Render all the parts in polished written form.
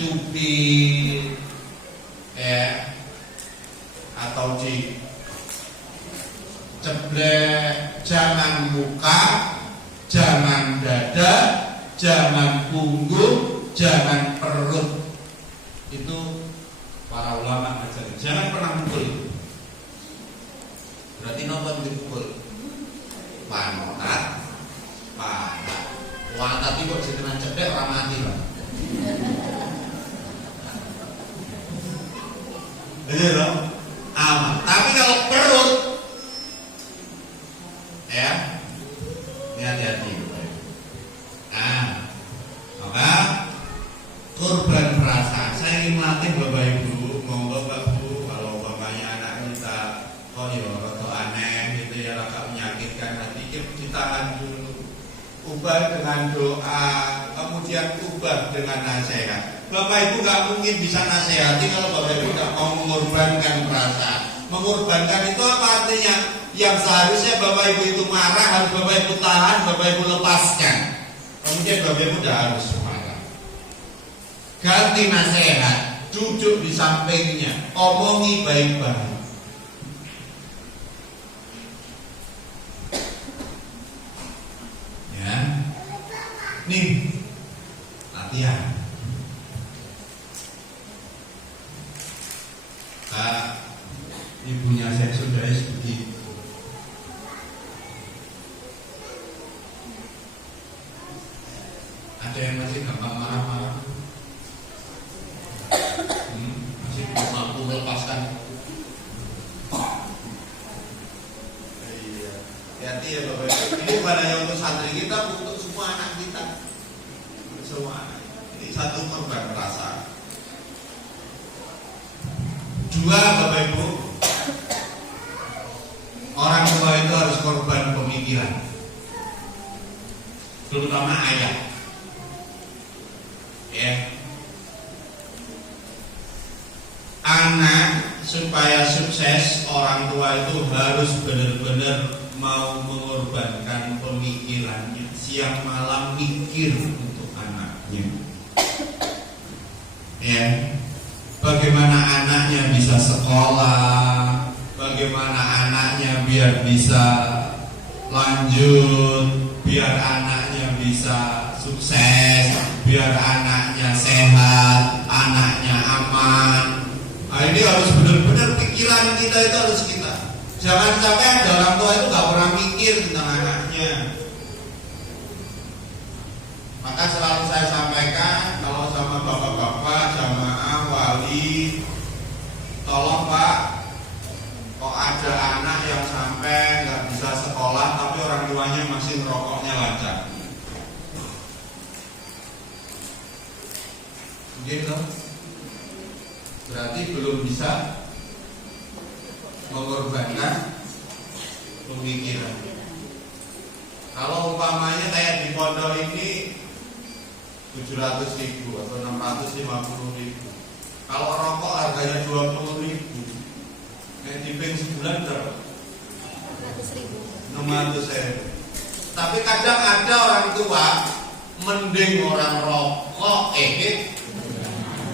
dicubit atau diceblek, jangan muka, jangan dada, jangan punggung, jangan perut. Itu para ulama ngajarin. Jangan pernah mukul. Berarti nopo dipukul? Pantat. Wah, tapi kok jenengan cedek ora mati, Pak. Iya loh. Aman. Tapi kalau perut ini hati-hati. Maka korban perasaan. Saya ingin melatih Bapak Ibu, monggo Bapak Bu, kalau bapaknya anak kita kok rada aneh gitu ya, agak menyakitkan hati, kita dulu ubah dengan doa, kemudian ubah dengan nasihat. Bapak Ibu nggak mungkin bisa nasihati kalau Bapak Ibu nggak mau mengorbankan perasaan. Mengorbankan itu apa artinya? Yang seharusnya Bapak Ibu itu marah harus Bapak Ibu tahan, Bapak Ibu lepaskan. Kemudian Bapak Ibu tidak harus marah. Ganti nasihat, duduk di sampingnya, omongi baik-baik. Nih, latihan. Ibunya saya sudah begitu. Ada yang masih gampang marah-marah, masih belum mampu melepaskan. Hati-hati ya Bapak Ibu. Ini bukan hanya untuk santri kita, untuk semua anak kita. Semua anak. Ini satu korban perasaan. Dua, Bapak Ibu, orang tua itu harus korban pemikiran, terutama ayah. Anak supaya sukses, orang tua itu harus benar-benar mau mengorbankan pemikirannya, siang malam mikir untuk anaknya. Bagaimana anaknya bisa sekolah, bagaimana anaknya biar bisa lanjut, biar anaknya bisa sukses, biar anaknya sehat, anaknya aman. Nah, ini harus benar-benar pikiran kita itu harus kita. Jangan sampai ada orang tua itu gak pernah mikir tentang anaknya. Maka selalu saya sampaikan, kalau sama bapak-bapak, jamaah, wali, tolong Pak, kok ada anak yang sampai gak bisa sekolah tapi orang tuanya masih merokoknya lancar. Gitu. Berarti belum bisa mengorbankan pemikiran. Kalau umpamanya kayak di pondok ini 700.000 atau 650.000. Kalau rokok harganya 20.000, ngedipin sebulan berapa? 600.000. Tapi kadang ada orang tua mending orang rokok,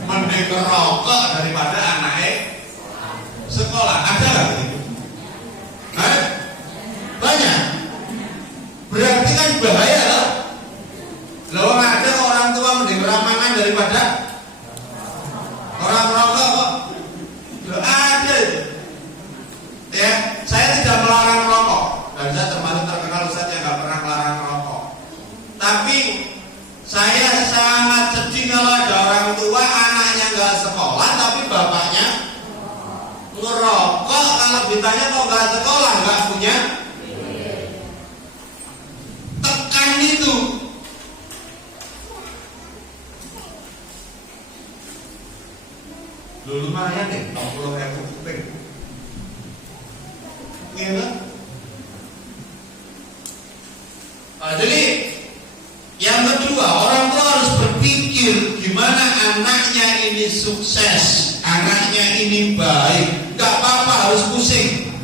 mending rokok daripada anaknya sekolah. Ada nggak begitu? Banyak. Berarti kan bahaya loh. Loh ada orang tua mending ramangan daripada orang rokok kok. Loh ada. Ya, saya tidak melarang rokok. Dan saya termasuk terkenal Ustaz yang nggak pernah melarang rokok. Tapi saya sangat sedih kalau ada orang tua anaknya nggak sekolah tapi bapaknya ngerokok. Kalau ditanya kok nggak sekolah, nggak punya, tekan itu. Lu lumayan deh, 60.000 kuping. Gila. Jadi yang kedua, orang tua harus berpikir gimana anaknya ini sukses, anaknya ini baik. Gak apa-apa harus pusing.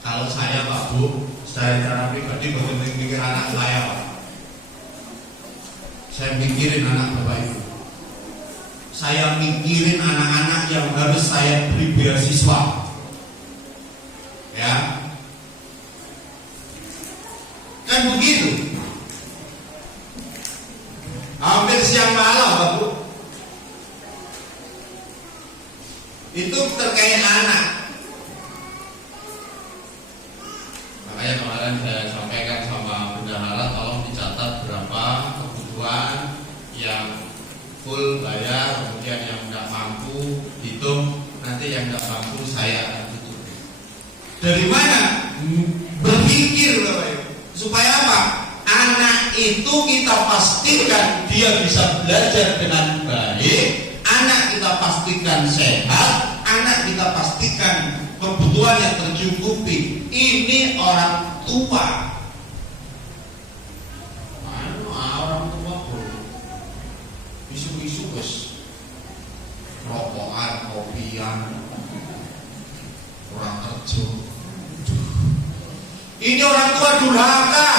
Kalau saya Pak Bu, secara pribadi bagaimana mikir anak saya Pak? Saya mikirin anak Bapak Ibu. Saya mikirin anak-anak yang harus saya beri beasiswa. Ya. Kan begitu. Hampir siang malam, Bapak. Itu terkait anak. Makanya kemarin saya sampaikan sama bendahara, tolong dicatat berapa kebutuhan yang full bayar, kemudian yang tidak mampu hitung, nanti yang tidak mampu saya akan tutup. Dari mana? Berpikir Bapak Ibu. Supaya apa? Anak itu kita pastikan dia bisa belajar dengan baik, anak kita pastikan sehat, anak kita pastikan kebutuhannya tercukupi. Ini orang tua. Orang tua bro, isu-isu wes rokokan, kopian, orang kerja. Ini orang tua durhaka.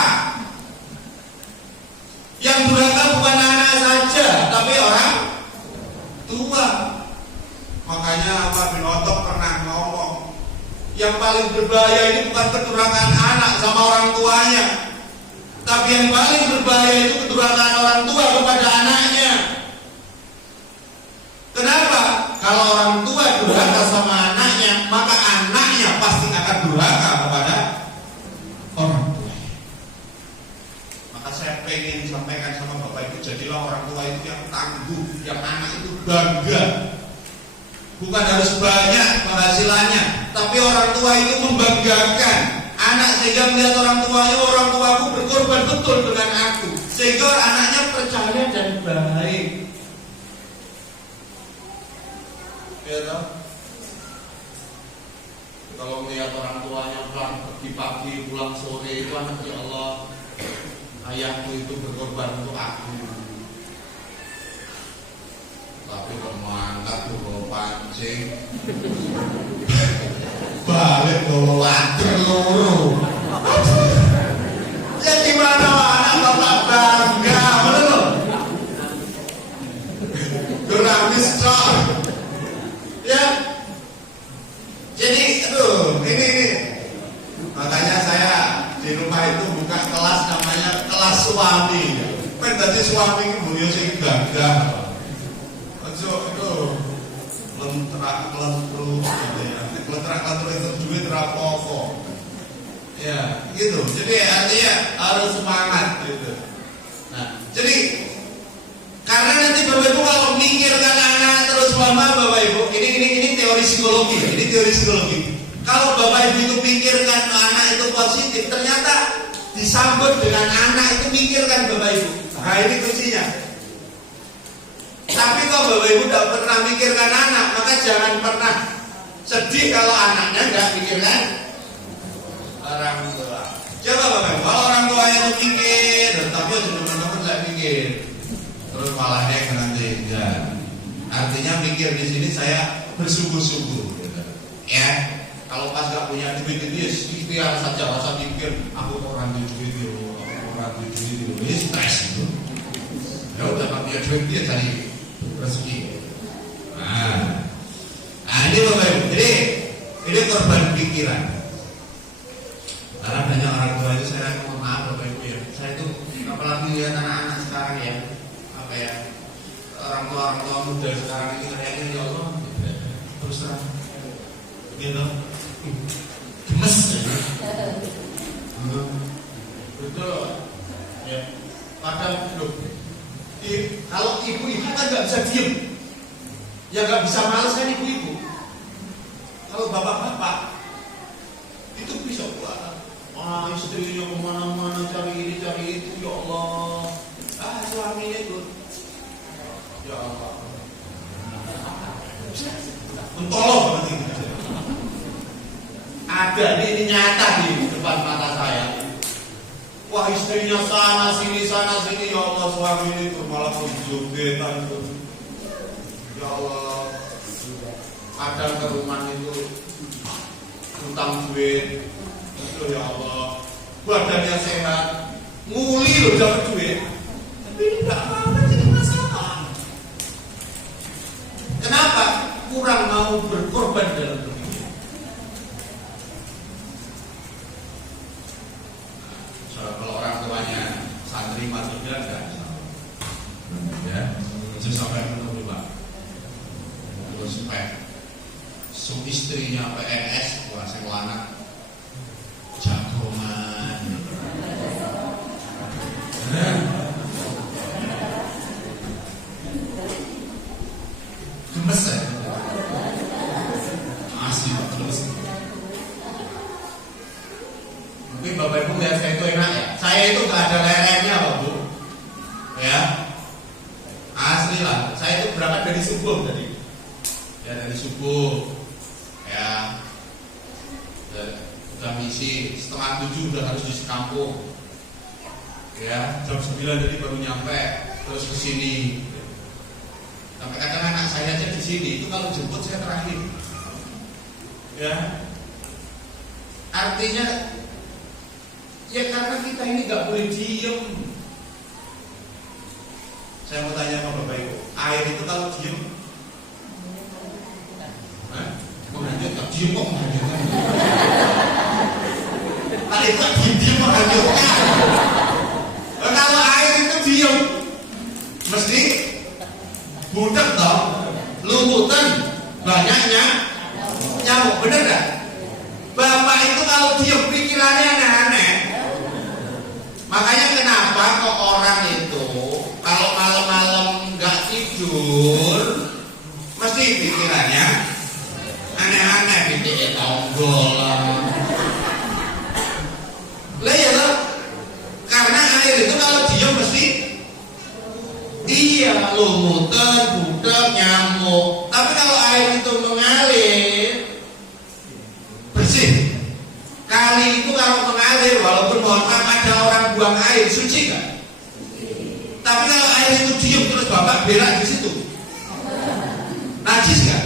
Yang durhaka bukan anak saja, tapi orang tua. Makanya Pak bin Otok pernah ngomong, yang paling berbahaya ini bukan kedurhakaan anak sama orang tuanya, tapi yang paling berbahaya itu kedurhakaan orang tua kepada anaknya. Kenapa? Kalau orang tua durhaka sama anaknya, maka anaknya pasti akan durhaka kepada orang tua. Maka saya pengen sampaikan sama Bapak Ibu, jadilah orang tua itu yang tangguh, yang anak itu bangga. Bukan harus banyak penghasilannya, tapi orang tua itu membanggakan anak sehingga melihat orang tuaku berkorban betul dengan aku, sehingga anaknya percaya dan baik. Ya, kalau melihat orang tuanya pulang pergi pagi, pulang sore, itu anak, ya Allah, ayahku itu berkorban untuk aku. Tapi mantap tuh bawa pancing, balik bawa water loro. Ya gimana anak bapak bangga, betul? Duramis cok. Ya. Jadi, aduh, ini. Makanya saya di rumah itu buka kelas namanya kelas suami. Kan tadi suami itu sing gagah. Itu lentrak-lentruk gitu ya. Lentrak-lentruk itu duit rapopo. Ya, gitu. Jadi artinya harus semangat gitu. Nah, jadi karena nanti Bapak Ibu kalau mikirkan anak terus lama, Bapak Ibu, ini teori psikologi. Ini teori psikologi. Kalau Bapak Ibu itu pikirkan anak itu positif, ternyata disambut dengan anak itu mikirkan Bapak Ibu. Nah, ini kuncinya. Tapi kalau Bapak Ibu tidak pernah mikirkan anak, maka jangan pernah sedih kalau anaknya tidak mikirkan orang tua. Coba Bapak Ibu, kalau orang tuanya itu mikir, tapi teman-teman tidak mikir, terus malah dia nanti ya. Artinya mikir di sini saya bersungguh-sungguh, gitu. Ya. Kalau pas nggak punya duit itu ya ikhtiar saja, rasa mikir aku orang duit itu, ini stres itu. Ya udah nggak punya duit dia cari rezeki. Nah ini Bapak Ibu, jadi ini korban pikiran. Karena banyak orang tua itu, saya mohon maaf Bapak Ibu ya, saya itu apalagi lihat anak-anak sekarang ya, apa ya, orang tua muda sekarang ini kayaknya ya Allah, terus terang, gitu, gemes ya, betul, ya, kadang loh. Kalau ibu-ibu kan nggak bisa diem, ya nggak bisa males kan ibu-ibu. Kalau bapak-bapak itu bisa pulang. Istrinya kemana-mana cari ini cari itu, ya Allah. Suaminya itu, ya Allah. Mentolong berarti. Ada ini nyata di depan mata saya. Wah istrinya sana sini ya Allah, suami itu malah berjogetan itu. Ya Allah, kadang ke rumah itu utang duit itu, ya Allah, badannya sehat, nguli loh dapat duit, tapi ini nggak mau. Aja sampai menunggu Pak. Terus istrinya PNS, wah sing lanang jagongan. Gemes ya? Asli Pak, gemes. Mungkin Bapak Ibu lihat saya itu enak ya. Saya itu gak ada lerengnya Pak Bu. Ya, asli lah. Saya itu berangkat dari subuh tadi. Ya dari subuh. Ya, udah misi 6:30 udah harus di kampung. Ya, jam 9 tadi baru nyampe. Terus ke sini. Sampai kadang anak saya aja di sini itu kalau jemput saya terakhir. Ya, artinya ya karena kita ini nggak boleh diem. Saya mau tanya sama Bapak Ibu, air itu kalau diem, menghancurkan. Diem kok menghancurkan? Tadi itu diem menghancurkan. Kalau air itu diem, mesti budak toh, lumutan, banyaknya nyamuk, bener gak? Bapak itu kalau diem pikirannya aneh-aneh. Makanya kenapa kok orang itu kalau malam-malam nggak tidur mesti pikirannya aneh-aneh, bikin tonggol lah. Ya loh, karena air itu kalau diem mesti iya lumutan, budak, nyamuk. Tapi kalau air itu mengalir bersih. Kali itu kalau mengalir, walaupun mohon maaf ada orang buang air, suci kan? Tapi kalau air itu diem terus Bapak berak di situ, najis kan?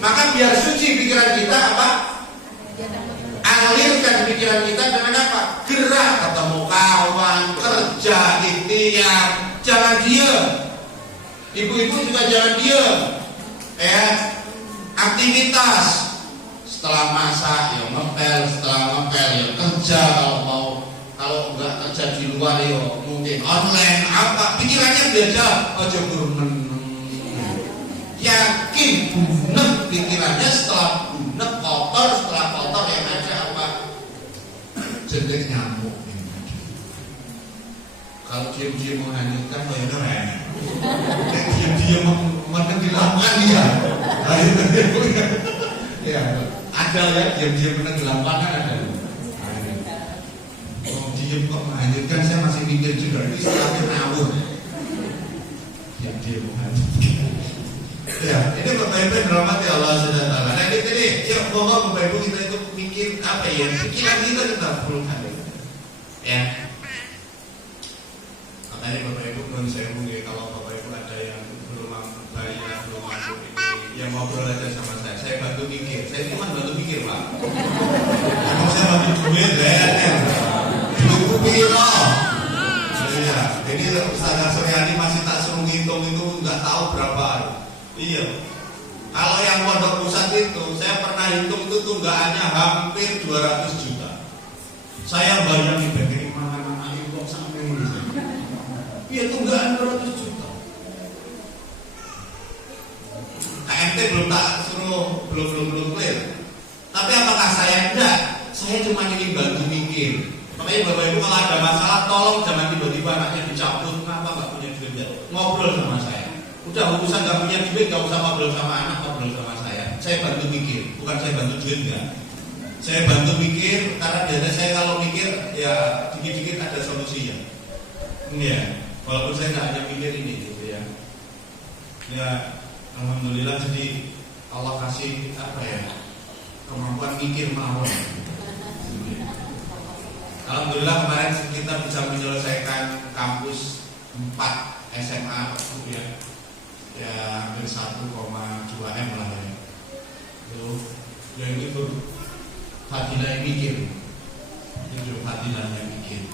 Maka biar suci pikiran kita apa? Alirkan pikiran kita dengan apa? Gerak, ketemu kawan, kerja, ikhtiar, jangan diem. Ibu-ibu juga jangan diem. Ya, aktivitas. Setelah masak ya ngepel, setelah ngepel ya kerja, kalau enggak kerja di luar ya mungkin online apa, pikirannya beda aja bunek. Yakin bunek pikirannya, setelah bunek kotor, setelah kotor yang ada apa? Jentik nyamuk. Kalau diam-diam menghanyutkan bayangkan enak. Diam-diam menenggelamkan dia. Ya, ada ya diam-diam menenggelamkan kan ada. Oh, diam kok menghanyutkan, saya masih mikir juga ini istilahnya ngawur. Diam-diam menghanyutkan. Ya, ini Bapak Ibu dirahmati Allah Subhanahu wa taala. Nah, ini ya mohon Bapak Ibu kita itu mikir apa ya? Pikiran kita perlukan. Ya. Makanya Bapak Ibu belum saya mungkin kalau Bapak Ibu ada yang belum bayar, belum masuk ini, yang ngobrol aja sama saya. Saya bantu mikir. Saya cuma bantu mikir Pak. Kalau saya bantu duit, cukup piro. Iya. Jadi Ustaz Suryani masih tak suruh ngitung itu nggak tahu berapa. Iya. Kalau yang Pondok Pusat itu, saya pernah hitung itu tunggakannya hampir 200 juta. Saya bayangin dari mana anak kok sampai ini. Iya, tunggakan 200 juta. KMT belum tak suruh, belum clear. Tapi apakah saya enggak? Saya cuma ingin bantu mikir. Makanya Bapak Ibu kalau ada masalah tolong jangan tiba-tiba anaknya dicabut, kenapa nggak punya duit, ngobrol sama saya. Udah urusan nggak punya duit, nggak usah ngobrol sama anak, ngobrol sama saya. Saya bantu mikir, bukan saya bantu duit enggak. Saya bantu mikir karena biasanya saya kalau mikir ya dikit-dikit ada solusinya. Iya, walaupun saya nggak hanya mikir ini gitu ya. Ya, alhamdulillah jadi Allah kasih apa ya, kemampuan mikir mawon. Alhamdulillah kemarin kita bisa menyelesaikan kampus 4 SMA ya. Ya hampir 1,2 M lah ya. Ya ini tuh fadilah mikir. Itu fadilahnya mikir.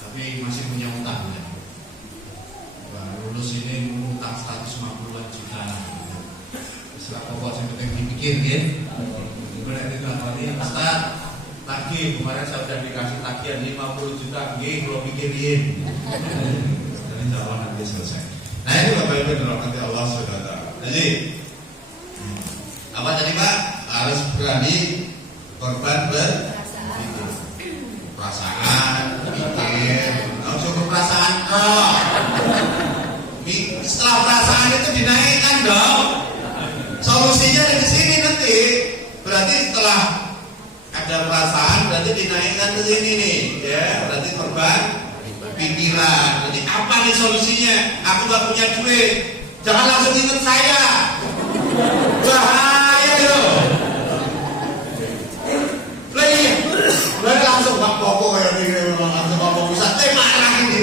Tapi masih punya utang ya. Wah, lulus ini utang 150 juta. Setelah pokok yang penting dipikir ya. Berarti ini Ustaz, tagih kemarin saya sudah dikasih tagihan 50 juta. Nggih, kalau pikirin. Dan insya Allah nanti selesai. Nah ini Bapak Ibu dirahmati Allah Subhanahu wa taala. Jadi apa tadi Pak? Harus berani korban perasaan, mikir, harus cukup perasaan kok. Setelah perasaan itu dinaikkan dong. Solusinya dari sini nanti. Berarti setelah ada perasaan berarti dinaikkan ke sini nih, ya. Berarti korban pikiran. Jadi apa nih solusinya? Aku gak punya duit. Jangan langsung ingat saya. Bahaya loh. Langsung gak pokok kayak gini, langsung gak pokok bisa marah ini.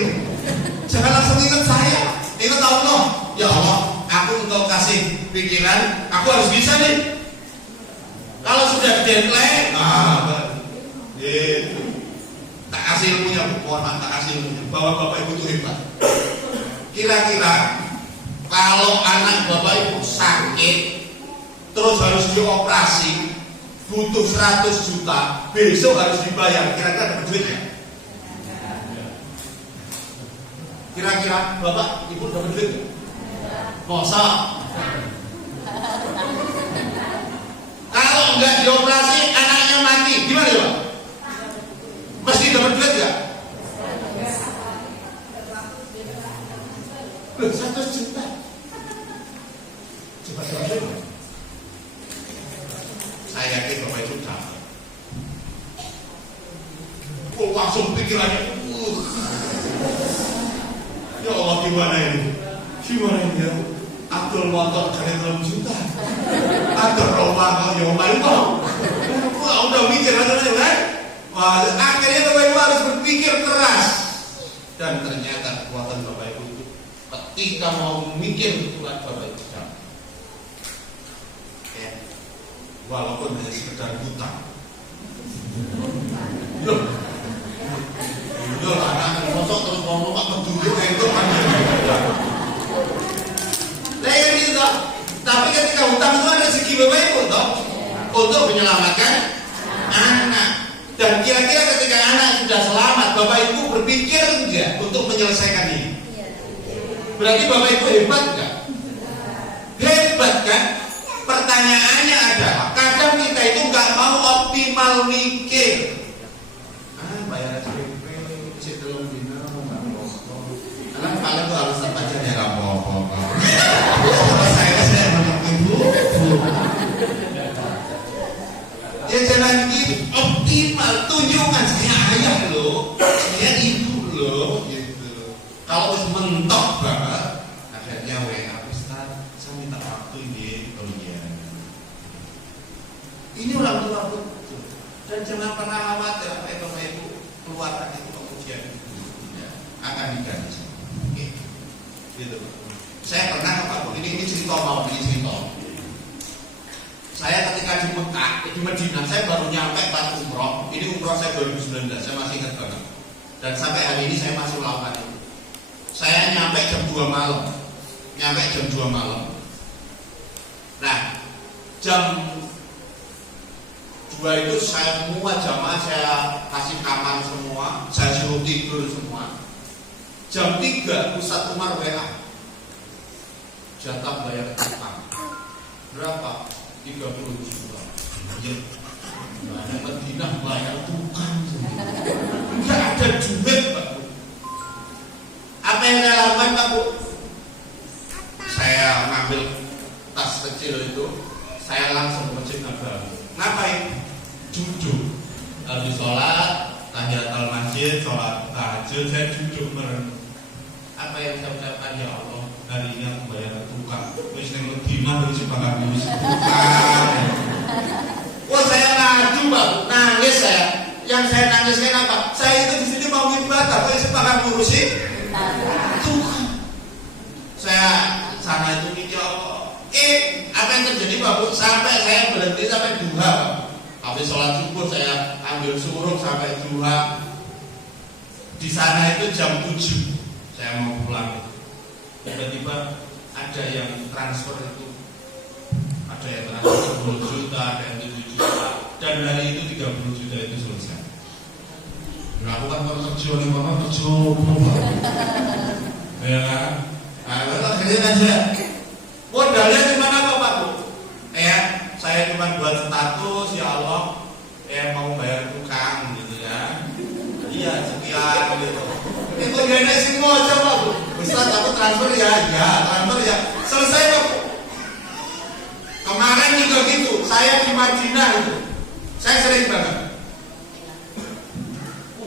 Jangan langsung ingat saya. Ingat Allah. Ya Allah, aku untuk kasih pikiran, aku harus bisa nih. Kalau sudah deadline, gitu. Tak kasih ilmunya, mohon maaf, tak kasih ilmunya. Bahwa Bapak Ibu itu hebat. Kira-kira kalau anak Bapak Ibu sakit, terus harus dioperasi, butuh 100 juta, besok harus dibayar. Kira-kira dapat duitnya? Kira-kira Bapak Ibu dapat duitnya? Masa? Kalau enggak dioperasi, anaknya mati, gimana ya Pak? Mesti dapat duit enggak? 100 juta. Coba coba. Saya yakin Bapak Ibu dapat. Langsung pikirannya. Ya Allah, gimana ini? Gimana ini ya? Abdul motor kali 3 juta. Abdul rumah ya omah itu. Udah mikir aja kan? Wah, akhirnya Bapak Ibu harus berpikir keras. Dan ternyata kekuatan Bapak Ibu itu ketika mau mikir kuat Bapak Ibu. Ya. Walaupun hanya sekedar hutang. Loh. Loh, anak mosok terus ngomong apa dulu itu kan. Gitu. Tapi ketika hutang itu ada segi Bapak Ibu toh, untuk menyelamatkan anak. Dan kira-kira ketika anak sudah selamat, Bapak Ibu berpikir enggak untuk menyelesaikan ini? Berarti Bapak Ibu hebat enggak? Hebat kan? Pertanyaannya adalah kadang kita itu enggak mau optimal mikir. Bayar SPP sih belum dina enggak apa-apa. Karena kalian tuh harus tetap aja ya apa-apa. Saya Ibu. Ya jangan gitu, optimal, tunjukkan saya ayah loh, saya ibu loh, gitu. Kalau mentok banget, akhirnya WA Ustaz, saya minta waktu ini, oh iya. Ini orang tua betul. Dan jangan pernah khawatir apa itu Bapak Ibu keluarkan itu ujian ya, akan diganti. Gitu. Saya pernah ke Pak Bu, ini cerita mau ini cerita. Saya ketika di Mekah, di Madinah, saya baru nyampe pas umroh. Ini umroh saya 2019, saya masih ingat banget. Dan sampai hari ini saya masih melakukan itu. Saya nyampe jam 2 malam. Nah, jam 2 itu saya semua jamaah saya kasih kamar semua, saya suruh tidur semua. Jam 3 Ustaz Umar WA, jatah bayar utang berapa? 30 juta. Ya, nah, Madinah bayar tukang. Enggak ada duit Pak Bu. Apa yang saya lakukan Pak Bu? Saya ngambil tas kecil itu, saya langsung ke Masjid Nabawi. Ngapain? Duduk. Habis sholat, tahiyatul masjid, sholat tahajud, saya duduk merenung. Apa yang saya ucapkan, ya Allah, hari ini aku bayar tukang. Wis ning Medina wis bakal ngurus tukang. Wah, saya ngadu Pak, nangis saya. Yang saya nangiskan apa? Saya itu di sini mau ibadah, wis bakal ngurusin tukang. Saya sana itu mikir apa? Apa yang terjadi Pak Bu? Sampai saya berhenti sampai duha. Habis sholat subuh saya ambil suruh sampai duha. Di sana itu jam 7 saya mau pulang. Tiba-tiba ada yang transfer itu, ada yang transfer 10 juta, ada yang 7 juta, dan hari itu 30 juta itu selesai. Aku kan kalau kerja nih mama kerja ya kan? Nah, dengerin aja. Modalnya cuma apa Pak Bu? Saya cuma buat status, ya Allah, mau bayar tukang gitu ya. Iya sekian gitu. Itu gak semua aja Pak Bu. Ustaz aku transfer ya, transfer ya. Selesai Pak Bu. Kemarin juga gitu, saya di Madinah itu. Saya sering banget.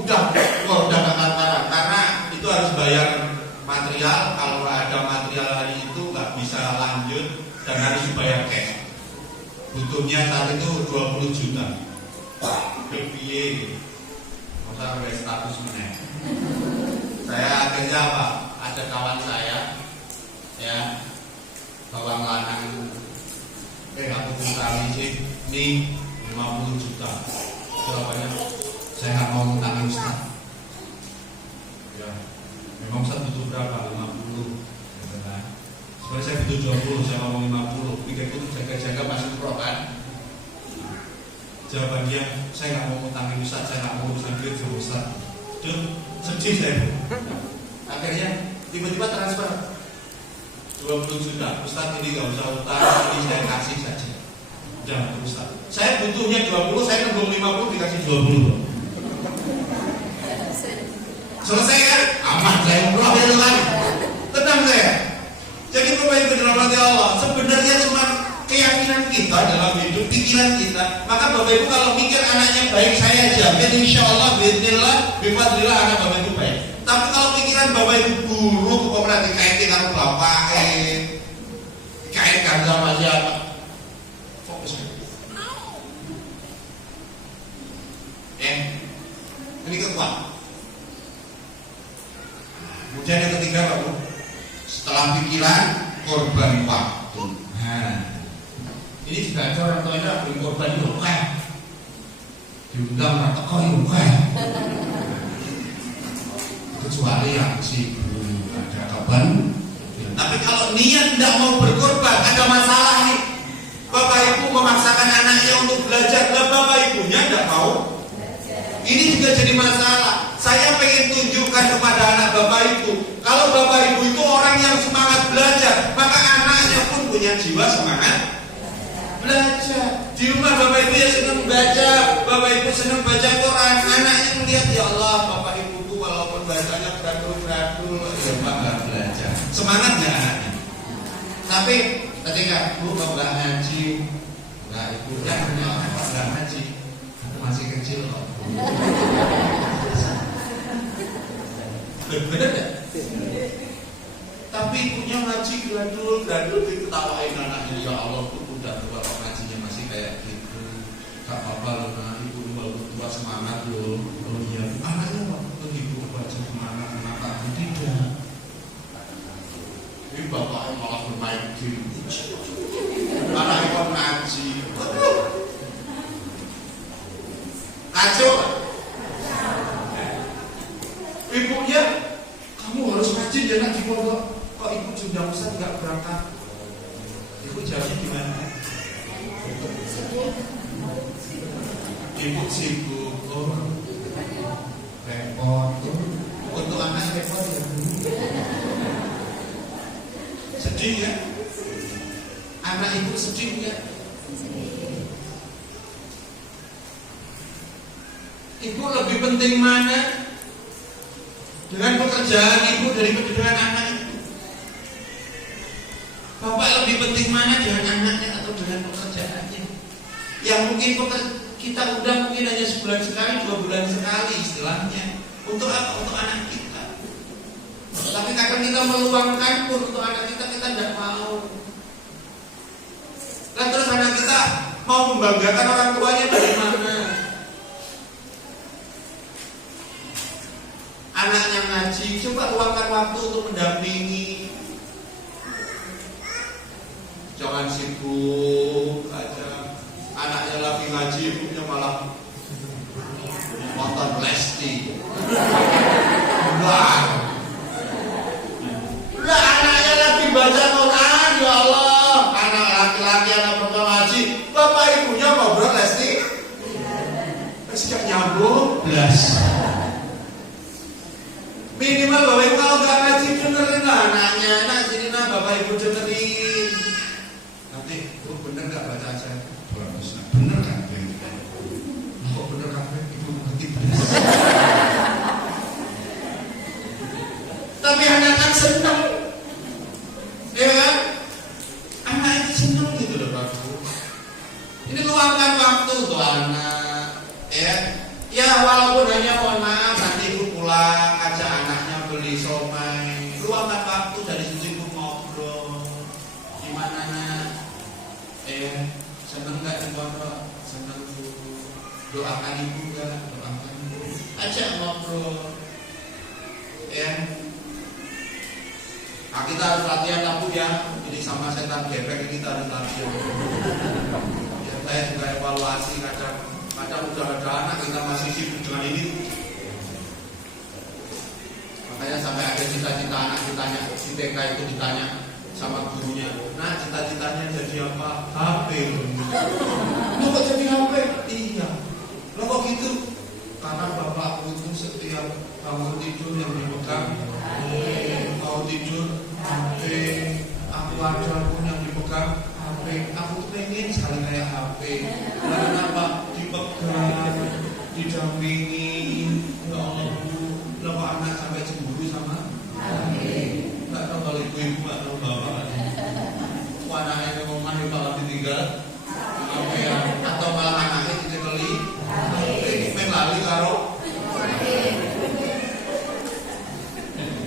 Udah katakan karena itu harus bayar material. Kalau ada material hari itu nggak bisa lanjut dan harus dibayar cash. Butuhnya saat itu 20 juta. Kepiye? Masa sampai status meneh. Saya akhirnya apa? Ada kawan saya, ya, kawan lanang. Aku kali sih, ini 50 juta. Jawabannya, saya nggak mau ngutangin Ustaz. Ya, memang Ustaz butuh berapa? 50. Gitu kan? Sebenarnya saya butuh 20, saya ngomong 50. Pikirku tuh jaga-jaga masuk pro kan? Jawabannya, saya nggak mau ngutangin Ustaz, saya nggak mau urusan duit sama Ustaz. Duh, sedih saya Bu. Akhirnya tiba-tiba transfer 20 juta. Ustaz ini nggak usah utang, ini saya kasih saja. Jangan Ustaz. Saya butuhnya 20, saya nunggu 50 dikasih 20. Selesai kan? Aman, saya umroh itu kan. Tenang saya. Jadi Bapak Ibu dirahmati Allah, sebenarnya cuma keyakinan kita dalam hidup, pikiran kita. Maka Bapak Ibu kalau mikir anaknya baik, saya jamin insya Allah bismillah, bifadlillah anak Bapak Ibu baik. Tapi kalau pikiran Bapak Ibu buruk, kok pernah dikaitin sama bapak, dikaitkan sama siapa? Fokus. Ini kekuatan. Kemudian yang ketiga Pak Bu, setelah pikiran, korban waktu. Ini juga ada orang tuanya beri korban itu diundang orang teko itu kecuali yang sibuk ada kapan. Tapi kalau niat tidak mau berkorban, ada masalah nih. Bapak Ibu memaksakan anaknya untuk belajar, dan Bapak Ibunya tidak mau. Ini juga jadi masalah. Saya pengen tunjukkan kepada anak Bapak Ibu, kalau Bapak Ibu itu orang yang semangat belajar, maka anaknya pun punya jiwa semangat belajar. Di rumah Bapak Ibu ya senang baca, Bapak Ibu senang baca Quran, anaknya melihat ya Allah, Bapak Ibu tuh walaupun bacanya beradul-beradul, ya bangga belajar. Semangat nggak anaknya? Tapi ketika Bu mau ngaji, nggak Ibu ya nggak ngaji, aku masih kecil kok. Bener ya? Tapi ibunya ngaji gradul diketawain anaknya, ya Allah tuh udah tua ngajinya masih kayak gitu. Gak apa-apa loh nah, ibu walaupun tua semangat loh. Oh iya, anaknya waktu ibu baca semangat kenapa tidak? Ini bapaknya malah bermain game. Anaknya kok ngaji. Kacau. Ibunya, kamu harus ngaji jangan di pondok. Kok ibu sudah Ustaz nggak berangkat? Ibu jawabnya gimana? Ibu sibuk, repot. Untuk anak repot ya. Sedih ya? Anak ibu sedih ya? Ibu lebih penting mana? Dengan pekerjaan ibu daripada dengan anaknya. Bapak lebih penting mana dengan anaknya atau dengan pekerjaannya? Yang mungkin kita udah mungkin hanya sebulan sekali, 2 bulan sekali istilahnya. Untuk apa? Untuk anak kita. Tapi kadang kita meluangkan pun untuk anak kita tidak mau. Dan terus anak kita mau membanggakan orang tuanya dari mana? Anaknya ngaji, coba luangkan waktu untuk mendampingi. Jangan sibuk aja. Anaknya lagi ngaji, ibunya malah nonton Lesti. Wah, anaknya lagi baca Quran, ya Allah. Anak laki-laki, anak perempuan ngaji, bapak ibunya ngobrol Lesti. Sejak nyambung, belas. Minimal Bapak Ibu kalau nggak ngaji benerin lah anaknya. Nah sini nah Bapak Ibu benerin. Nanti, bener nggak baca aja? Bagus, bener kan? Kok bener kan? Ibu ngerti bener. Tapi anak kan senang, ya kan? Anak itu senang gitu loh Pak Bu. Ini luangkan waktu tuh anak, ya. Ya walaupun hanya mohon maaf nanti ibu pulang ajak anaknya beli somai, luangkan waktu dari situ ibu ngobrol. Gimana nak? Seneng nggak ibu? Seneng Bu. Doakan ibu nggak? Doakan ibu. Ajak ngobrol, ya. Nah, kita harus latihan takut ya. Ini sama setan gepek ini kita harus latihan. Ya, saya juga evaluasi kadang udah ada anak kita masih sibuk dengan ini. Makanya sampai ada cita-cita anak ditanya di TK itu ditanya sama gurunya, nah cita-citanya jadi apa? HP. Lo kok jadi HP? Iya. Lo kok gitu? Karena bapakku itu setiap bangun tidur yang dipegang mau tidur HP, aku ada pun yang dipegang HP. Aku tuh pengen sekali kayak HP. Karena apa? Dipegang, didampingi. Ya Allah Bu, lama anak sampai cemburu sama HP. Nggak tahu kalau ibu-ibu nggak tahu bapak. Anaknya ke rumah yang bakal ditinggal HP ya. Atau malah anaknya ditekeli HP. Ini lali karo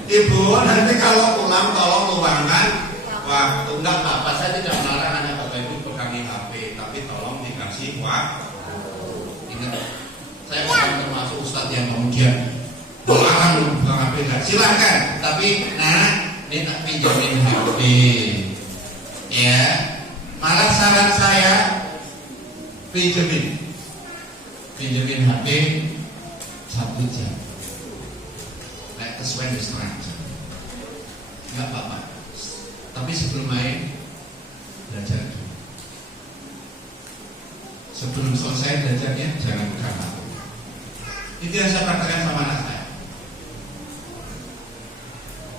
Ibu, nanti kalau pulang tolong luangkan waktu. Enggak apa-apa, saya tidak melarang anak bapak ibu pegangi HP, tapi tolong dikasih waktu. Ingat, saya bukan termasuk ustadz yang kemudian melarang lu pegang HP. Silahkan, tapi ini tak pinjamin HP, ya. Malah saran saya pinjemin HP 1 jam. Kesuai setengah jam, nggak apa-apa. Tapi sebelum main belajar dulu. Sebelum selesai belajarnya jangan pegang HP. Itu yang saya praktekkan sama anak saya.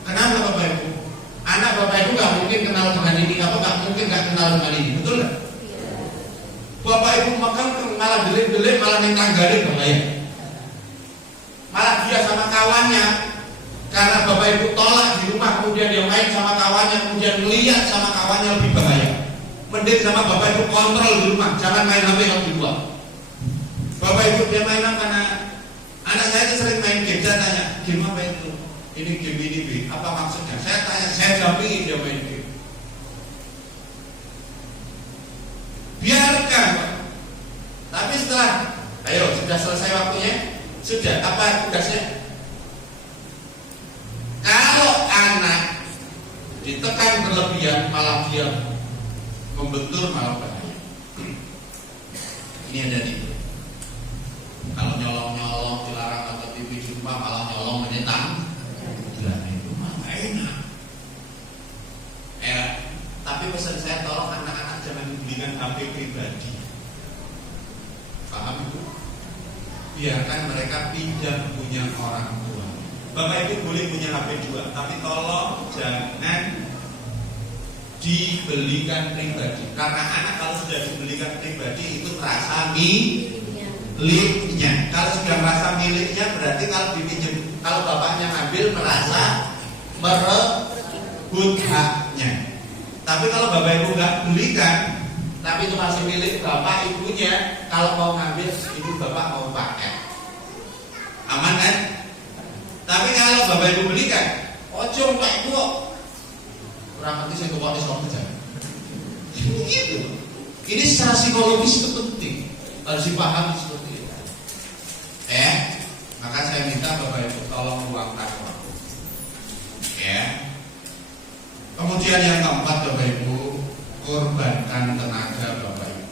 Kenapa Bapak Ibu? Anak Bapak Ibu nggak mungkin kenal dengan ini, apa nggak mungkin nggak kenal dengan ini, betul nggak? Bapak Ibu makan malah delik-delik, malah nentanggalin bahaya. Malah dia sama kawannya. Karena Bapak Ibu tolak di rumah, kemudian dia main sama kawannya, kemudian melihat sama kawannya lebih bahaya. Mending sama Bapak Ibu kontrol di rumah, jangan main HP kalau di luar. Bapak Ibu dia main apa? Karena anak saya itu sering main game, saya tanya, game apa itu? Ini game ini, apa maksudnya? Saya tanya, saya dampingi dia main game. Biarkan, tapi setelah, ayo sudah selesai waktunya, sudah apa tugasnya? Kalau anak ditekan berlebihan malah dia membentur malah bahaya. Ini ada di. Kalau nyolong-nyolong dilarang atau TV jumpa malah nyolong menentang, dilarang itu malah enak. Tapi pesan saya tolong anak-anak jangan dibelikan HP pribadi. Paham itu? Biarkan mereka pinjam punya orang tua. Bapak Ibu boleh punya HP juga, tapi tolong jangan dibelikan pribadi. Karena anak kalau sudah dibelikan pribadi itu merasa miliknya. Kalau sudah merasa miliknya berarti kalau dipinjam, kalau bapaknya ngambil merasa merebut haknya. Tapi kalau Bapak Ibu nggak belikan, tapi itu masih milik bapak ibunya, kalau mau ngambil ibu bapak mau pakai, aman kan? Tapi kalau Bapak Ibu belikan, ojo Pak Ibu, kurang nanti saya kekuatan soal kerja. Begitu. Ini secara psikologis itu penting, harus dipahami seperti itu. Maka saya minta Bapak Ibu tolong luangkan waktu. Kemudian yang keempat Bapak Ibu, korbankan tenaga Bapak Ibu.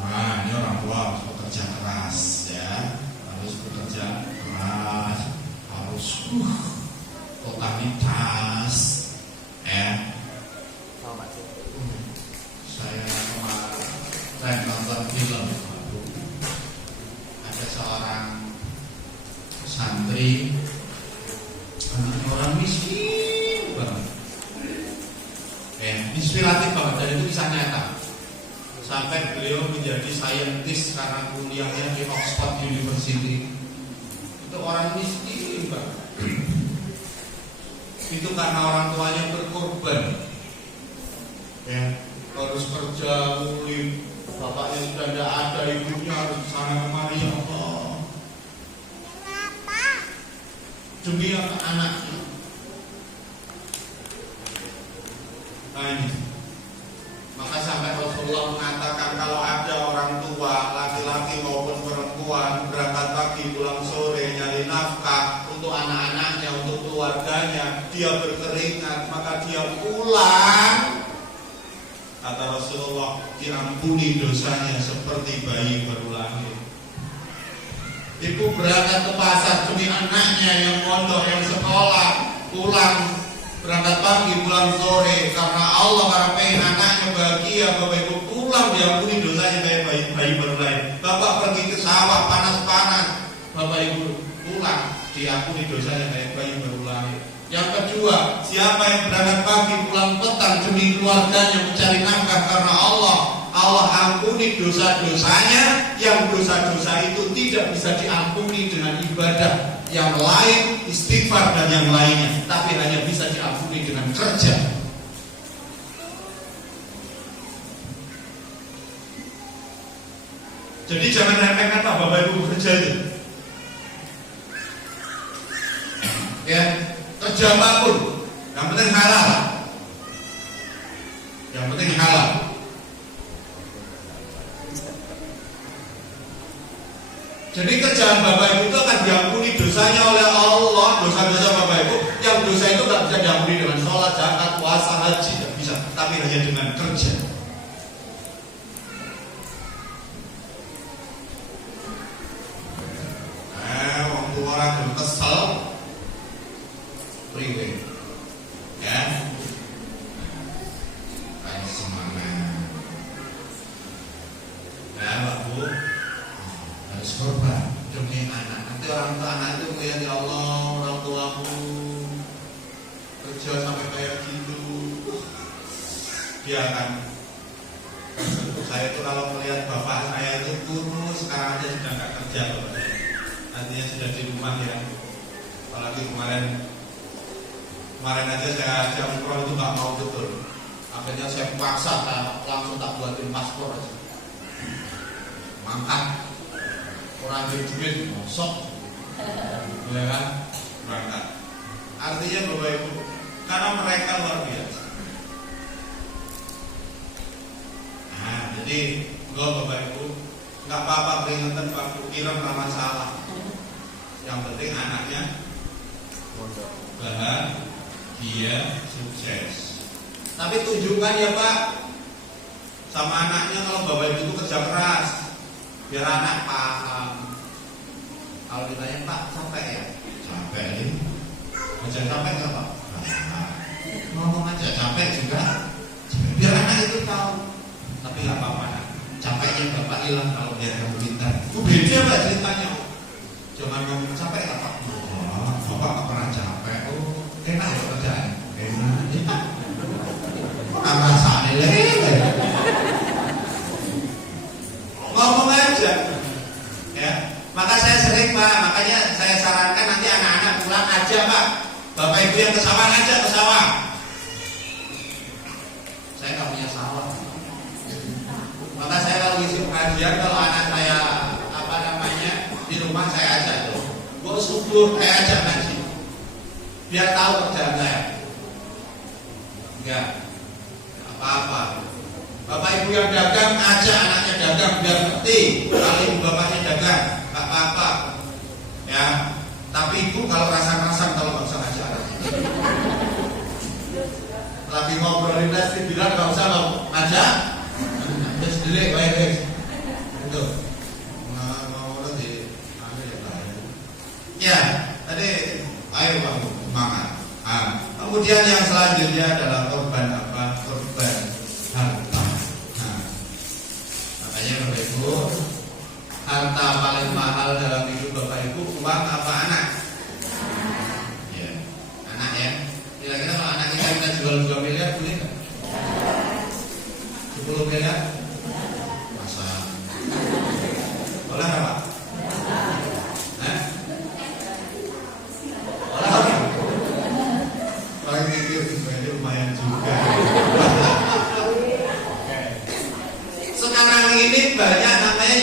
Wah, ini orang tua harus bekerja keras ya, harus bekerja keras, harus totalitas saya nonton film ada seorang santri, anak orang miskin banget, inspiratif banget dan itu kisah nyata. Sampai beliau menjadi saintis karena kuliahnya di Oxford University. Itu orang miskin banget. Itu karena orang tuanya berkorban. Ya, harus kerja ngulim, bapaknya sudah tidak ada, ibunya harus sana kemari, ya Allah. Demi anaknya. Nah ini. Maka sampai Rasulullah mengatakan kalau ada orang tua, laki-laki maupun perempuan berangkat pagi pulang sore nyari nafkah untuk anak-anaknya, untuk keluarganya, dia berkeringat, maka dia pulang. Kata Rasulullah, diampuni dosanya seperti bayi baru lahir. Ibu berangkat ke pasar demi anaknya yang mondok, yang sekolah, pulang berangkat pagi, pulang sore karena Allah, karena pengen anaknya bahagia. Bapak Ibu pulang diampuni dosanya kayak bayi baru lahir. Bapak pergi ke sawah panas-panas, Bapak Ibu pulang diampuni dosanya kayak bayi baru lahir. Yang kedua, siapa yang berangkat pagi pulang petang demi keluarganya mencari nafkah karena Allah, Allah ampuni dosa-dosanya. Yang dosa-dosa itu tidak bisa diampuni dengan ibadah yang lain, istighfar dan yang lainnya, tapi hanya bisa diampuni dengan kerja. Jadi jangan remehkan Pak Bapak Ibu bekerja itu. Ya, kerja apapun, yang penting halal. Yang penting halal. Jadi kerjaan Bapak Ibu itu akan diampuni dosanya oleh Allah. Dosa-dosa Bapak Ibu, yang dosa itu tidak bisa diampuni dengan sholat, zakat, puasa, haji, tidak bisa, tapi hanya dengan kerja. Waktu orang belum kesel, priwe, ya, kayak semangat. Ya, Pak Bu, harus korban demi anak. Nanti orang tua anak itu melihat, ya Allah, orang tuamu kerja sampai kayak gitu, dia akan. Saya itu kalau melihat bapak saya itu kurus, sekarang aja sudah nggak kerja, Bapak. Nantinya sudah di rumah ya. Apalagi kemarin aja saya ajak umroh itu nggak mau betul. Akhirnya saya paksa, langsung tak buatin paspor aja. Mangkat. Orang duit mosok, ya kan, berangkat. Artinya Bapak Ibu, karena mereka luar biasa. Nah, jadi Bapak Ibu, nggak apa-apa peringatan Pak Kiram nggak masalah. Yang penting anaknya bahagia, sukses. Tapi tunjukkan ya Pak, sama anaknya kalau Bapak Ibu itu kerja keras, biar anak paham. Kalau ditanya Pak capek ya? Capek ini. Kerja capek nggak Pak? Ngomong aja capek juga. Biar anak itu tahu. Tapi nggak apa-apa. Capeknya Bapak hilang kalau biar kamu pintar. Itu beda Pak ceritanya. Jangan ngomong capek nggak Pak? Oh, Bapak nggak pernah capek. Oh, enak ya kerjaan. Enak. Nggak rasanya lele. Ngomong aja, ya. Maka saya sering Pak, makanya saya sarankan nanti anak-anak pulang aja Pak. Bapak Ibu yang ke sawah aja ke sawah. Saya nggak punya sawah. Maka saya kalau ngisi pengajian, kalau anak saya di rumah saya ajak tuh. Gue subur, saya ajak ngaji. Biar tahu kerjaan saya. Enggak apa-apa. Bapak Ibu yang dagang, ajak anaknya dagang biar ngerti. Kalau ibu bapaknya dagang, nggak apa-apa, ya. Tapi ibu kalau rasa-rasa kalau nggak usah ngajak anaknya. Lagi ngobrolin nasi bilang nggak usah lo ngajak. Terus delik, baik. Itu. Ngobrol di anu ya Pak. Ya, tadi ayo Pak, semangat. Kemudian yang selanjutnya adalah korban apa? Korban harta. Bapak Ibu, harta paling mahal dalam hidup Bapak Ibu, uang apa anak? Ya, anak ya. Kira-kira kalau anak kita jual 2 miliar boleh nggak?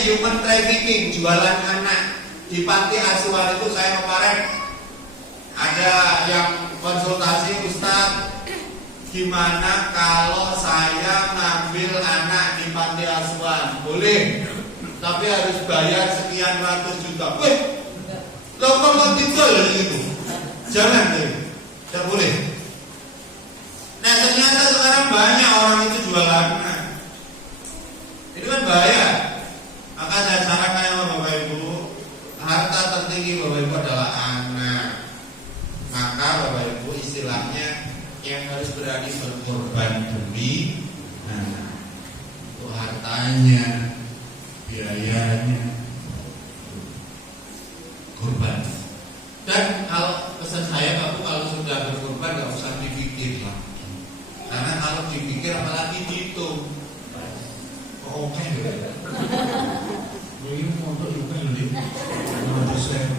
human trafficking, jualan anak di panti asuhan itu. Saya kemarin ada yang konsultasi, Ustadz, gimana kalau saya ngambil anak di panti asuhan? Boleh, tapi harus bayar sekian ratus juta. Wih, lama tinggal itu. Jangan deh, tidak boleh. Nah ternyata sekarang banyak orang itu jual anak. Itu kan bahaya. Maka saya sarankan sama Bapak Ibu, harta tertinggi Bapak Ibu adalah anak. Maka Bapak Ibu istilahnya yang harus berani berkorban demi untuk hartanya, biayanya, korban. Dan kalau pesan saya Bapak, kalau sudah berkorban nggak usah dipikir lah. Karena kalau dipikir apalagi dihitung. Oke, ini untuk juga nih, mau saya.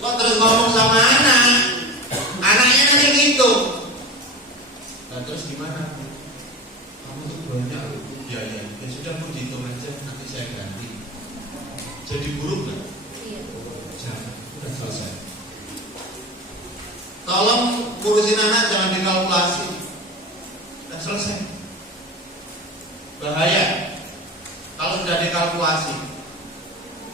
Kok terus ngomong sama anak? Anaknya nanti ngitung. Dan terus gimana? Kamu tuh banyak biaya. Ya sudah pun dihitung aja, nanti saya ganti. Jadi buruk kan? Jangan, udah selesai. Tolong ngurusin anak jangan dikalkulasi. Udah selesai. Bahaya kalau sudah dikalkulasi.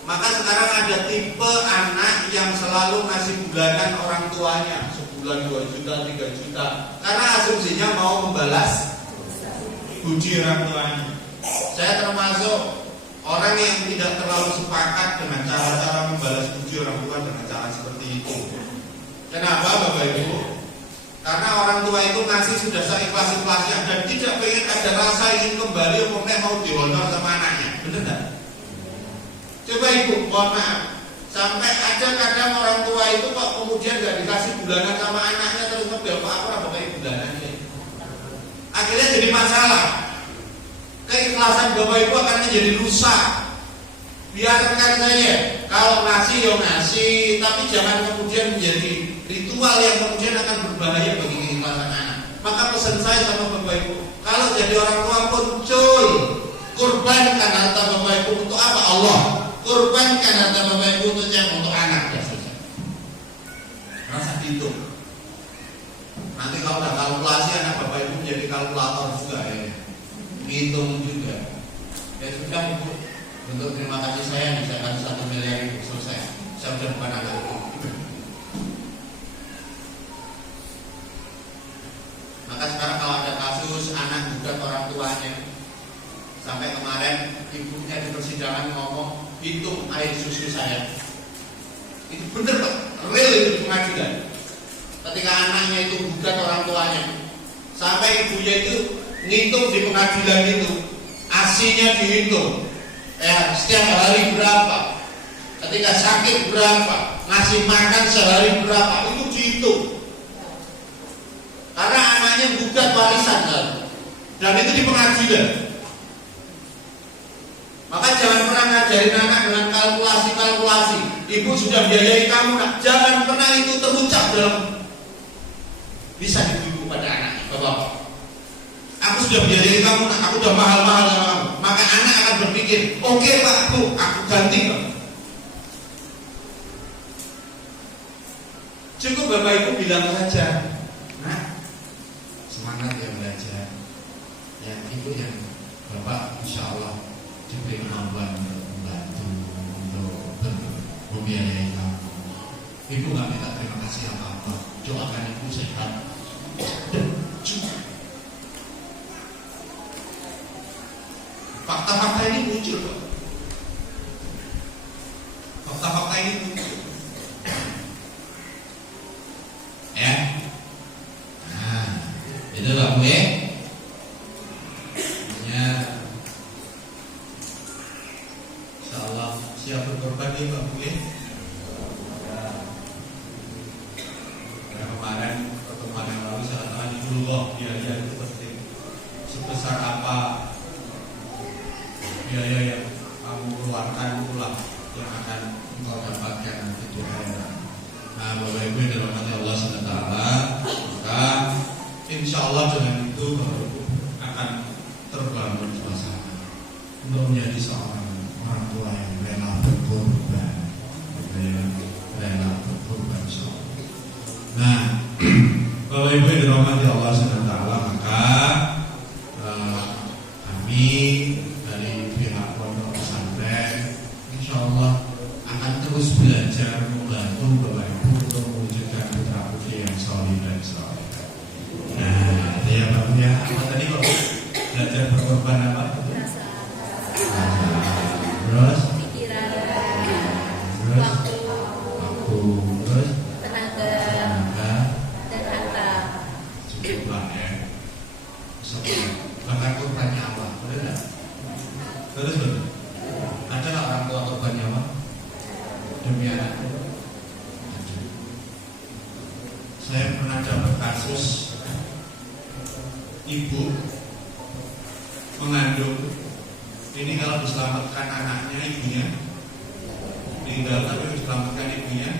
Maka sekarang ada tipe anak yang selalu ngasih bulanan orang tuanya, sebulan 2 juta, 3 juta, karena asumsinya mau membalas budi orang tuanya. Saya termasuk orang yang tidak terlalu sepakat dengan cara-cara membalas budi orang tua dengan cara seperti itu. Kenapa Bapak Ibu? Karena orang tua itu ngasih sudah seikhlas-ikhlasnya dan tidak pengen ada rasa ingin kembali, umumnya mau dihonor sama anaknya. Benar tidak? Coba Ibu, mohon maaf, sampai ada kadang orang tua itu kok kemudian gak dikasih bulanan sama anaknya, terus ngebel Pak aku apa kayak bulanannya. Akhirnya jadi masalah. Keikhlasan Bapak Ibu akan menjadi rusak. Biarkan saja, kalau ngasih ya ngasih, tapi jangan kemudian menjadi ritual yang kemudian akan berbahaya bagi keikhlasan anak. Maka pesan saya sama Bapak Ibu, kalau jadi orang tua pun kurbankan harta Bapak Ibu untuk apa? Allah. Kurbankan harta Bapak Ibu untuk anak ya saja. Rasa hitung. Nanti kalau udah kalkulasi anak Bapak Ibu menjadi kalkulator juga ya. Hitung juga. Ya sudah Ibu. Untuk terima kasih saya bisa kasih 1 miliar Ibu, selesai. Saya sudah bukan anak Ibu. Maka sekarang kalau ada kasus anak gugat orang tuanya, sampai kemarin ibunya di persidangan ngomong hitung air susu saya. Itu bener Pak, real itu di pengadilan. Ketika anaknya itu gugat orang tuanya, sampai ibunya itu ngitung di pengadilan itu, asinya dihitung. Ya, setiap hari berapa, ketika sakit berapa, ngasih makan sehari berapa, itu dihitung. Karena anaknya gugat warisan kan? Dan itu di pengadilan. Maka jangan pernah ngajarin anak dengan kalkulasi-kalkulasi. Ibu sudah biayai kamu, nak. Jangan pernah itu terucap dalam bisa ibu pada anaknya. Bapak, aku sudah biayai kamu, nak. Aku sudah mahal-mahal sama kamu. Maka anak akan berpikir, oke Pak, aku ganti Pak. Cukup Bapak Ibu bilang saja, nah, semangat ya belajar. Ya, itu yang Bapak insya Allah diberi kemampuan untuk membantu, untuk membiayai kamu. Ibu nggak minta terima kasih apa-apa, doakan ibu sehat dan juga fakta-fakta ini muncul Pak. Fakta-fakta ini muncul. Ya, nah, itu Pak Bu ya. Siap berkorban ya Pak Bu ya. Karena kemarin pertemuan yang lalu saya katakan dulu kok biaya itu penting. Sebesar apa biaya yang kamu keluarkan itulah yang akan engkau dapatkan nanti di akhirat. Nah Bapak Ibu yang dirahmati Allah SWT, maka insya Allah dengan itu Bapak Ibu akan terbangun suasana. untuk menjadi seorang orang tua yang rela berkorban, rela berkorban soal. Nah, Bapak Ibu yang dirahmati Allah SWT, maka kami dari pihak pondok pesantren insya Allah akan terus belajar membantu Bapak Ibu untuk mewujudkan putra putri yang soleh dan soleh. Nah, ya Pak ya, apa tadi Pak? Belajar berkorban apa? Terus? Pikiran, Terus? waktu, Terus? tenaga, dan harta. Cukuplah ya. Bahkan korban nyawa, boleh nggak? Terus betul. Ada nggak orang tua korban nyawa demi anaknya? Saya pernah dapat kasus ibu mengandung. Ini kalau diselamatkan anaknya, ibunya tinggal tapi diselamatkan ibunya.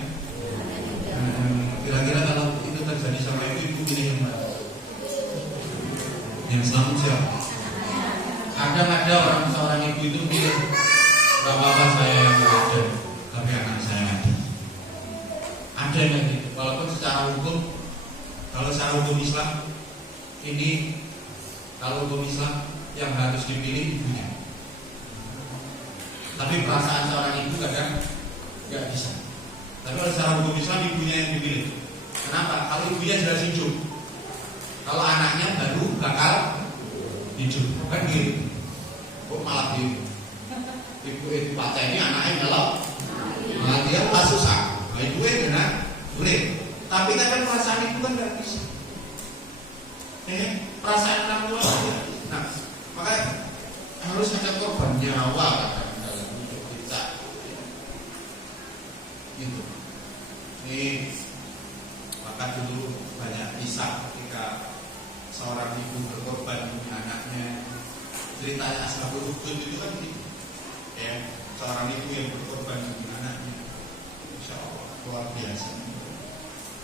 Kira-kira kalau itu terjadi sama ibu pilih yang mana? Yang selamat siapa? Kadang ada seorang ibu itu pilih gak apa-apa saya yang gak ada, tapi anak saya ada. Ada yang gitu. Walaupun secara hukum, kalau secara hukum Islam ini, kalau hukum Islam yang harus dipilih ibunya. Tapi perasaan seorang ibu kadang gak bisa. Tapi kalau secara hukum Islam ibunya yang dipilih. Kenapa? Kalau ibunya jelas hidup, kalau anaknya baru bakal hidup, kan gitu. Kok malah gitu? Ibu baca ini anaknya melok, malah dia pas susah. Nah, ibu benar, boleh. Tapi kadang perasaan ibu kan gak bisa. Perasaan orang tua gak bisa. Nah, makanya harus ada korban nyawa kan dalam hidup kita. Gitu. Ini maka dulu banyak kisah ketika seorang ibu berkorban demi anaknya. Ceritanya Ashabul Ukhdud itu kan gitu. Ya, seorang ibu yang berkorban demi anaknya. Insya Allah luar biasa.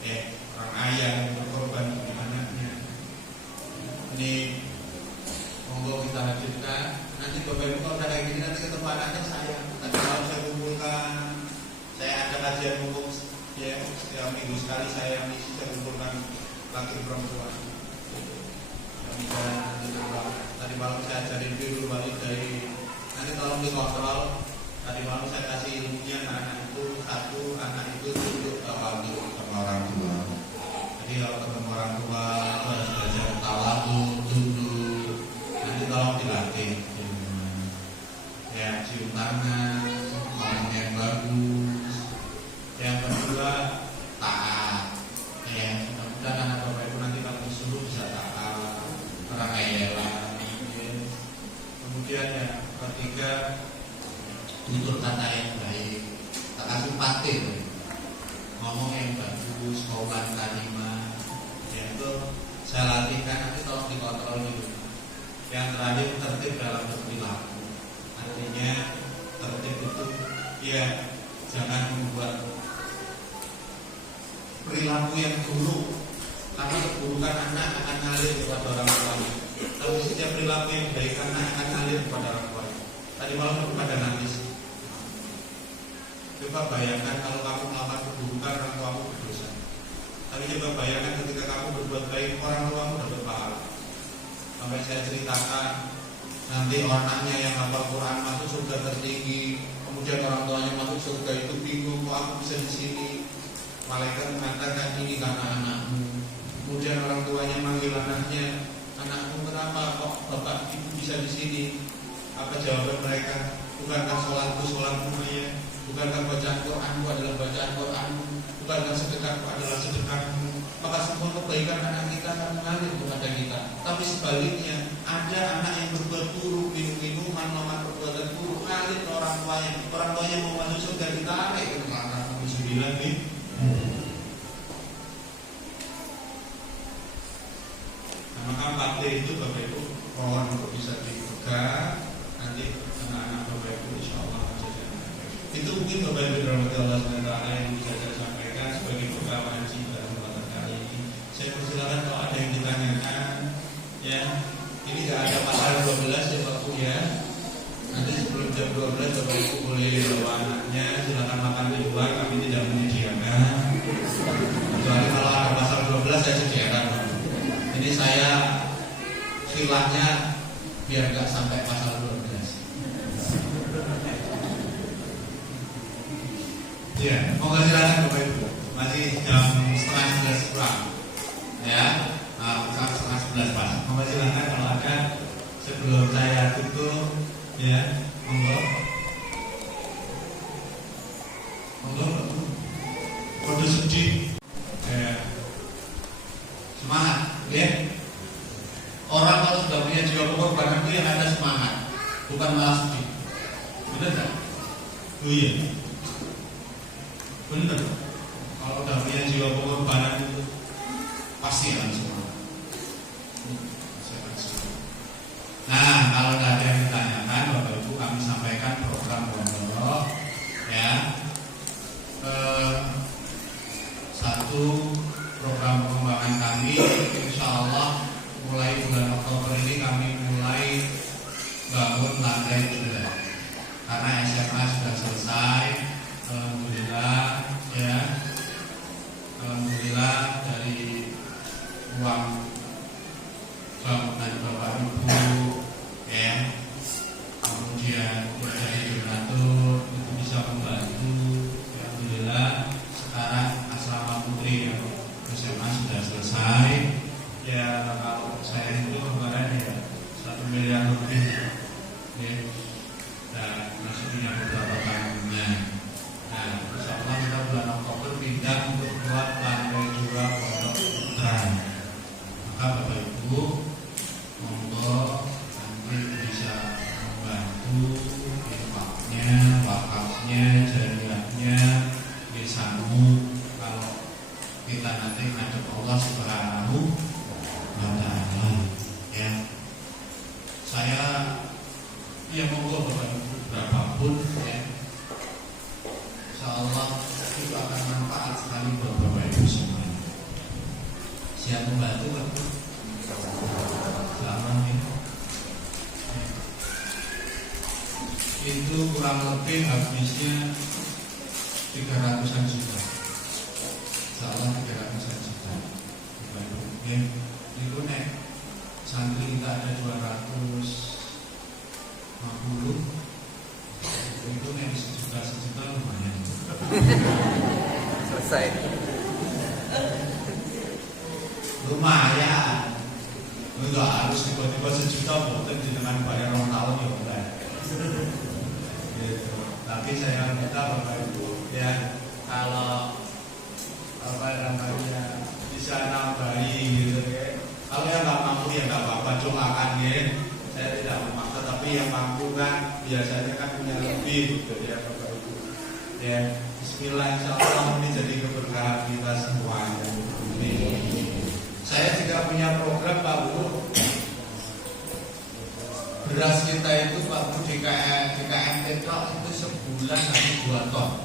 Ya, orang ayah yang berkorban demi anaknya. Ini monggo kita hadirkan. Nanti Bapak Ibu kalau kayak gini nanti ketemu anaknya saya. Nanti kalau saya kumpulkan, saya ada kajian umum ya setiap minggu sekali saya misi, saya kumpulkan laki perempuan. Tadi malam saya ajarin dulu balik dari nanti tolong dikontrol. Tadi malam saya kasih ilmunya anak itu satu, anak itu tunduk sama orang tua. Jadi kalau ketemu orang tua itu harus belajar tawadhu, tunduk. Nanti tolong dilatih. Ya, cium tangan, ngomong yang bagus. Yang kedua, taat. Ya, mudah-mudahan anak Bapak Ibu nanti kalau disuruh bisa taat, orang rela. Kemudian yang ketiga, tutur kata yang baik, tak kasih patin, ngomong yang bagus, kaulan kalimah. Ya, itu saya latihkan, nanti tolong dikontrol gitu. Yang terakhir, tertib dalam berperilaku. Artinya tertib itu ya jangan membuat perilaku yang buruk, karena keburukan anak akan ngalir kepada orang tuanya. Tapi setiap perilaku yang baik anak akan ngalir kepada orang tuanya. Tadi malam kepada nangis. Coba bayangkan kalau kamu melakukan keburukan, orang tuamu berdosa. Tapi coba bayangkan ketika kamu berbuat baik, orang tuamu dapat pahala. Sampai saya ceritakan nanti anaknya yang hafal Quran masuk surga tertinggi, kemudian orang tuanya masuk surga itu bingung, kok aku bisa di sini? Malaikat mengatakan ini karena anakmu. Kemudian orang tuanya manggil anaknya, anakmu kenapa kok bapak ibu bisa di sini? Apa jawaban mereka? Bukankah sholatku sholatmu ya? Bukankah bacaan Quranmu adalah bacaan Quranmu? Bukankah sedekahku adalah sedekahmu? Maka semua kebaikan anak kita akan mengalir kepada kita. Tapi sebaliknya, ada anak yang berbuat buruk, minum-minuman, melakukan perbuatan buruk, ngalir ke orang tuanya. Orang tuanya mau masuk surga ditarik ke neraka. Bismillah nih. Nah, maka partai itu Bapak Ibu mohon untuk bisa dipegang. Nanti anak-anak Bapak Ibu insya Allah akan jadi. Itu mungkin Bapak Ibu dirahmati Allah SWT yang bisa saya sampaikan sebagai beberapa haji pada kesempatan kali ini. Saya persilakan kalau ada yang ditanyakan, ya. Ini tidak ada pasal 12 ya Pak Bu ya. boleh bawa anaknya, silakan makan di luar, kami tidak menyediakan. Kecuali kalau ada pasal 12 saya sediakan. Ini saya silahnya biar nggak sampai pasal 12. Ya, mau silakan Bapak Ibu. Masih jam setengah 11 kurang. Ya, setengah 11 Pak. Mau silakan kalau ada sebelum saya tutup. Ya, monggo. Monggo. Kode sedih. Semangat, ya. Orang kalau sudah punya jiwa pengorbanan itu yang ada semangat, bukan malah sedih. Benar tak? Oh iya. Benar. Kalau sudah punya jiwa pengorbanan itu pasti akan semangat. Nah, kalau tidak ada yang ditanyakan, Bapak Ibu kami sampaikan program pondok, ya. Satu program pengembangan kami, insya Allah mulai bulan Oktober ini kami mulai bangun lantai 2 karena SMA sudah selesai. Alhamdulillah, ya. Alhamdulillah dari uang bangunan Bapak Ibu, ya, kemudian dari donatur itu bisa membantu. Alhamdulillah sekarang asrama putri yang SMA sudah selesai. Ya, kalau saya itu kemarin ya 1 miliar lebih, ya, dan masih punya beberapa tanggungan. Nah, insya Allah kita bulan Oktober pindah untuk buat lantai 2 pondok putra. Maka Bapak Ibu monggo nanti bisa membantu infaknya, wakafnya, jariahnya, desamu kalau kita nanti ngadep Allah Subhanahu wa Ta'ala, ya. Saya ya monggo Bapak Ibu berapapun, ya, insya Allah itu akan manfaat sekali buat Bapak Ibu semua. Siap membantu Pak Bu? Selamat ya. Itu kurang lebih habisnya 300-an juta. Insya Allah 300-an juta. Bapak Ibu, ya. Itu nek santri kita ada 250, itu nek sejuta lumayan. Selesai. Lumayan. Enggak harus tiba-tiba sejuta boten dengan bayar 2 tahun ya enggak. Gitu. Tapi saya minta Bapak Ibu, ya, kalau apa namanya bisa nambahi gitu ya. Kalau yang nggak mampu ya nggak apa-apa, doakan ya. Saya tidak memaksa, tapi yang mampu kan biasanya kan punya lebih gitu ya Bapak Ibu. Ya, Bismillah, insya Allah ini jadi keberkahan kita semuanya. Saya juga punya program Pak Bu. Beras kita itu Pak Bu DKM Tetra itu sebulan habis 2 ton.